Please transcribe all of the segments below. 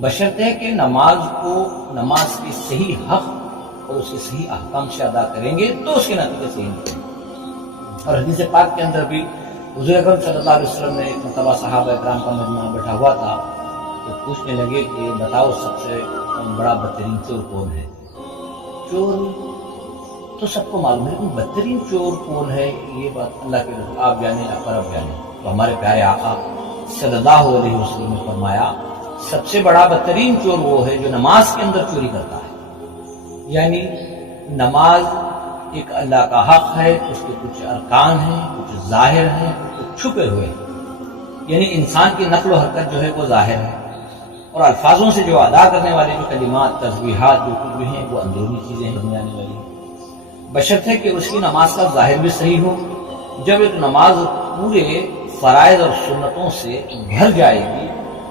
بشرطے کہ نماز کو نماز کے صحیح حق اور اس کے صحیح احکام سے ادا کریں گے تو اس کے نتیجے صحیح نکلیں گے۔ اور حدیث پاک کے اندر بھی حضور اکرم صلی اللہ علیہ وسلم نے ایک مرتبہ صحابہ اکرام کا مجمع بیٹھا ہوا تھا تو پوچھنے لگے کہ بتاؤ سب سے بڑا بدترین چور کون ہے؟ چور تو سب کو معلوم ہے، لیکن بدترین چور کون ہے یہ بات اللہ کے رسول آپ جانے پر اب جانے۔ تو ہمارے پیارے آقا صلی اللہ علیہ وسلم نے فرمایا سب سے بڑا بدترین چور وہ ہے جو نماز کے اندر چوری کرتا ہے۔ یعنی نماز ایک اللہ کا حق ہے، اس کے کچھ ارکان ہیں، کچھ ظاہر ہیں، کچھ چھپے ہوئے ہیں۔ یعنی انسان کی نقل و حرکت جو ہے وہ ظاہر ہے، اور الفاظوں سے جو ادا کرنے والے جو کلمات تسبیحات جو کچھ بھی ہیں وہ اندرونی چیزیں ہیں آنے والی ہیں، بشرط ہے کہ اس کی نماز کا ظاہر بھی صحیح ہو۔ جب ایک نماز پورے فرائض اور سنتوں سے بھر جائے گی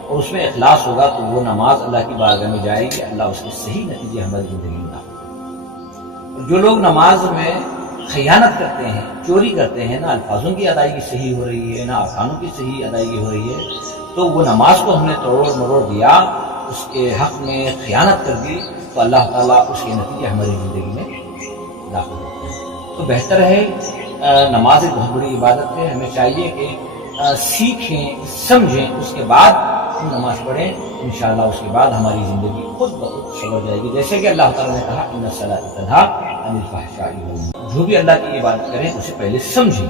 اور اس میں اخلاص ہوگا تو وہ نماز اللہ کی بارگاہ میں جائے گی، اللہ اس کے صحیح نتیجے ہماری زندگی میں لاتا ہے۔ جو لوگ نماز میں خیانت کرتے ہیں، چوری کرتے ہیں، نہ الفاظوں کی ادائیگی صحیح ہو رہی ہے نہ ارکانوں کی صحیح ادائیگی ہو رہی ہے، تو وہ نماز کو ہم نے توڑ مروڑ دیا، اس کے حق میں خیانت کر دی، تو اللہ تعالیٰ اس کے نتیجے ہماری زندگی میں داخل ہوتے ہیں۔ تو بہتر ہے، نماز ایک بہت بڑی عبادت ہے، ہمیں چاہیے کہ سیکھیں سمجھیں، اس کے بعد ہم نماز پڑھیں، انشاءاللہ اس کے بعد ہماری زندگی خود بخود سنور جائے گی۔ جیسے کہ اللہ تعالیٰ نے کہا ان الصلاۃ تنہی عن الفحشاء والمنکر، جو بھی اللہ کی عبادت کریں اسے پہلے سمجھیں،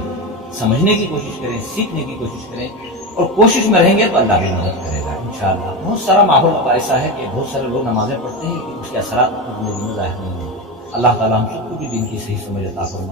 سمجھنے کی کوشش کریں، سیکھنے کی کوشش کریں، اور کوشش میں رہیں گے تو اللہ بھی مدد کرے گا انشاءاللہ۔ بہت سارا ماحول اب ایسا ہے کہ بہت سارے لوگ نمازیں پڑھتے ہیں لیکن اس کے اثرات اپنی زندگی میں ظاہر نہیں ہوتے۔ اللہ تعالیٰ ہم سب کو بھی دین کی صحیح سمجھ عطا فرمائے۔